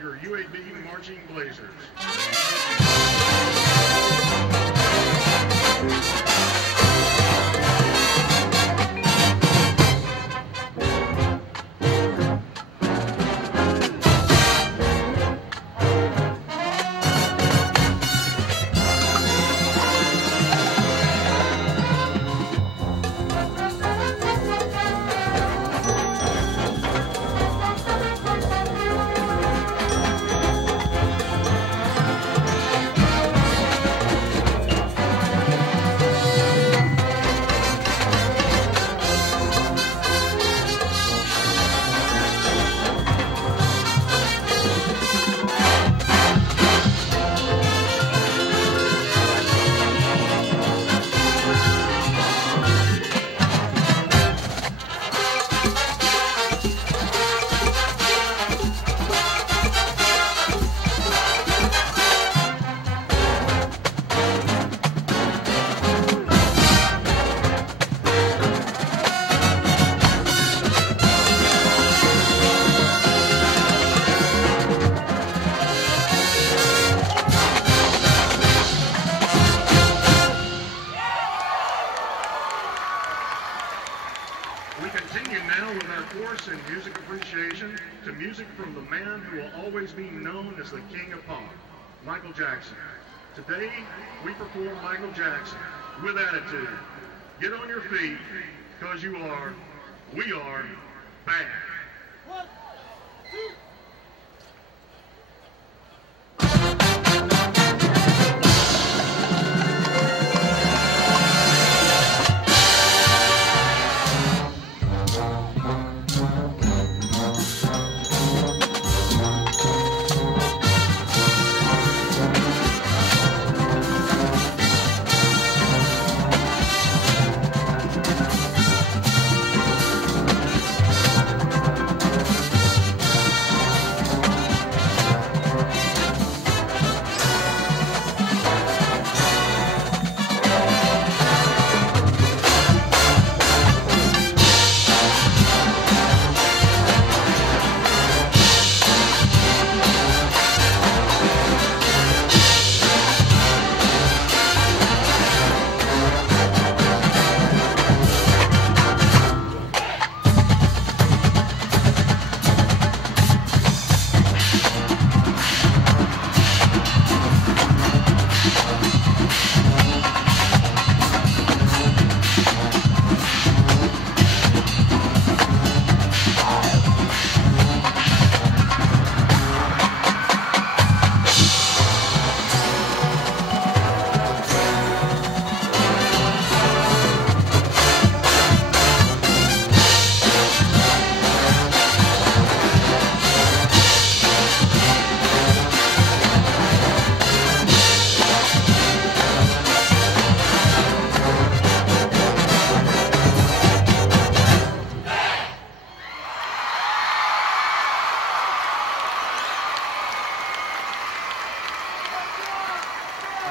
your UAB Marching Blazers. We continue now with our course in music appreciation to music from the man who will always be known as the King of Pop, Michael Jackson. Today, we perform Michael Jackson with attitude. Get on your feet, because we are bad. 1, 2.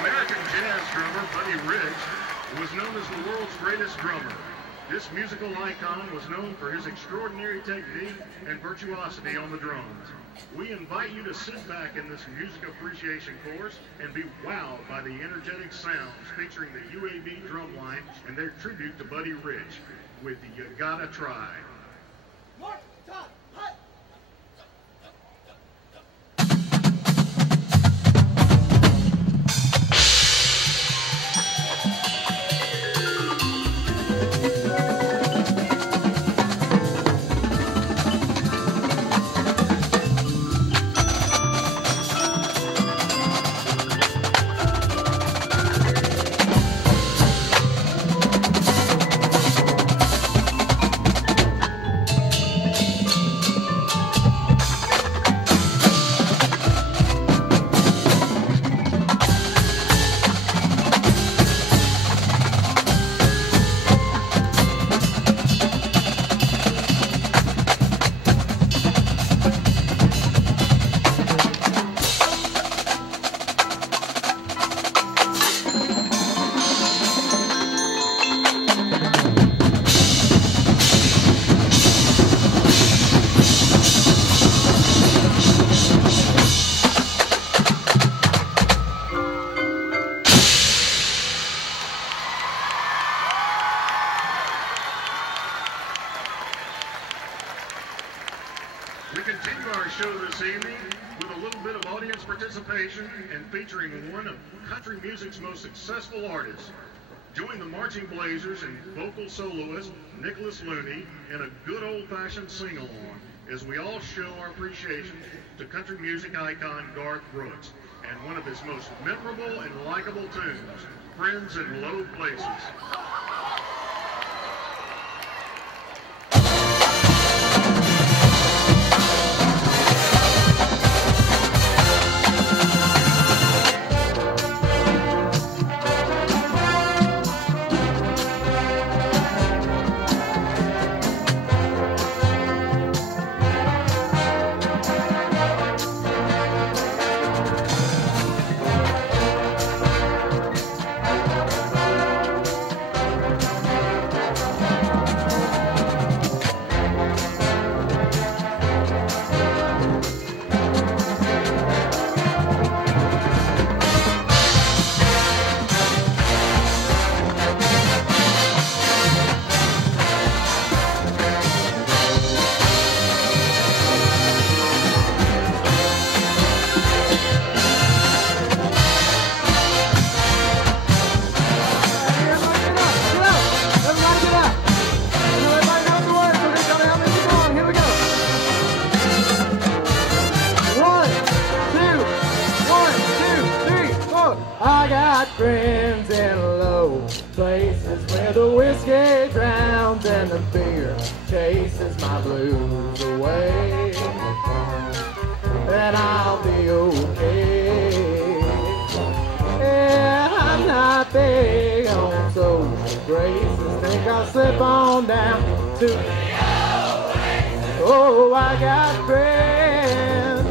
American jazz drummer Buddy Rich was known as the world's greatest drummer. This musical icon was known for his extraordinary technique and virtuosity on the drums. We invite you to sit back in this music appreciation course and be wowed by the energetic sounds featuring the UAB drumline and their tribute to Buddy Rich with You Gotta Try. Mark, time, hut. continue our show this evening with a little bit of audience participation and featuring one of country music's most successful artists. Join the Marching Blazers and vocal soloist Nicholas Looney in a good old-fashioned sing-along as we all show our appreciation to country music icon Garth Brooks and one of his most memorable and likable tunes, Friends in Low Places. I got friends in low places where the whiskey drowns and the beer chases my blues away. And I'll be okay. And I'm not big on social graces. Think I'll slip on down to the oasis. Oh, I got friends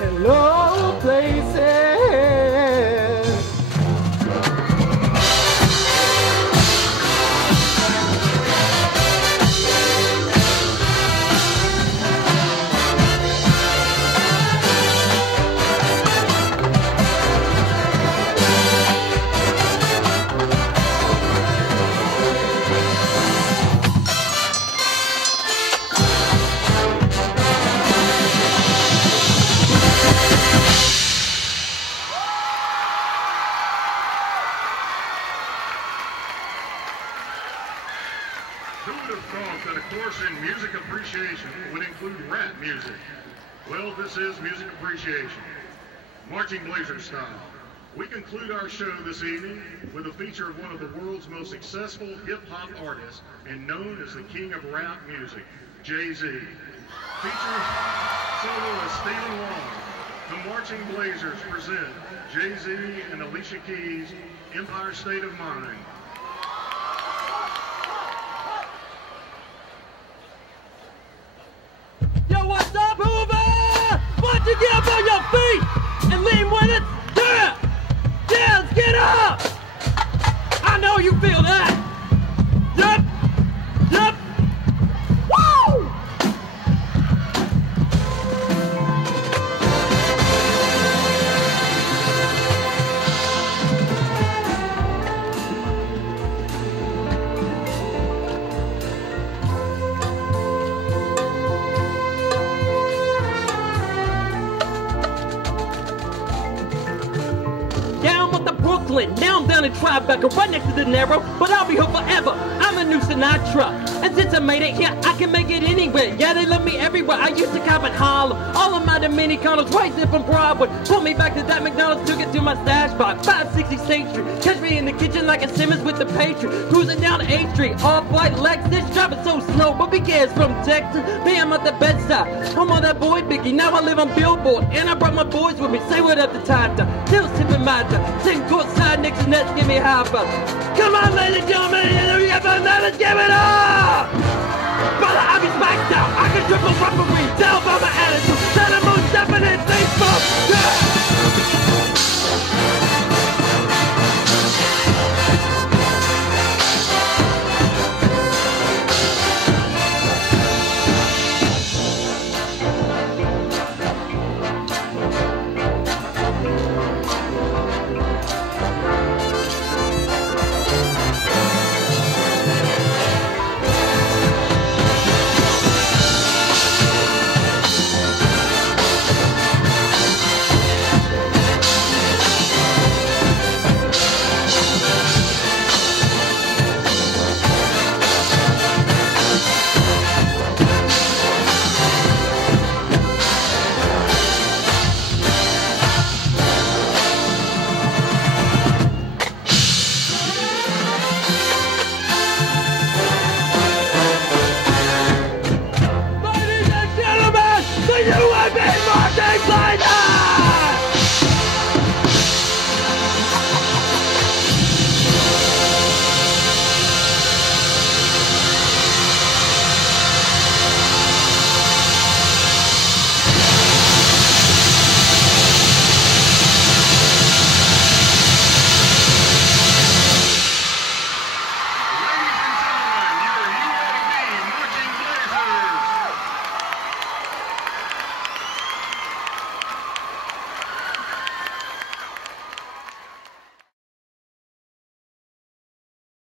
in low places. Who would have thought that a course in music appreciation would include rap music? Well, this is music appreciation, Marching Blazers style. We conclude our show this evening with a feature of one of the world's most successful hip-hop artists and known as the king of rap music, Jay-Z. Features soloist Stephen Long. The Marching Blazers present Jay-Z and Alicia Keys' Empire State of Mind. Yo, what's up, Hoover? Why don't you get up on your feet and lean with it? Yeah! Yeah, let's get up! I know you feel that! Yup! Yup! Woo! Brooklyn. Now I'm down in Tribeca, right next to the Narrow, but I'll be here forever. I'm a new Sinatra, and since I made it here, I can make it anywhere. Yeah, they love me everywhere. I used to cop in Harlem, all of my Dominicanos right there from Broadway. Pull me back to that McDonald's, took it to my stash spot, 560 State Street. Catch me in the kitchen like a Simmons with the Patriot, cruising down 8th Street, off-white Lexus, driving so slow, but big ass from Texas. Me, I'm at the bedside. I'm on that boy Biggie, now I live on Billboard, and I brought my boys with me. Say what up to Tata, still sipping my time. Sitting courtside next to Nets, give me high five. Come on, ladies and gentlemen, let's give it up! Brother, I be smacked out. I can triple referee, tell by my attitude.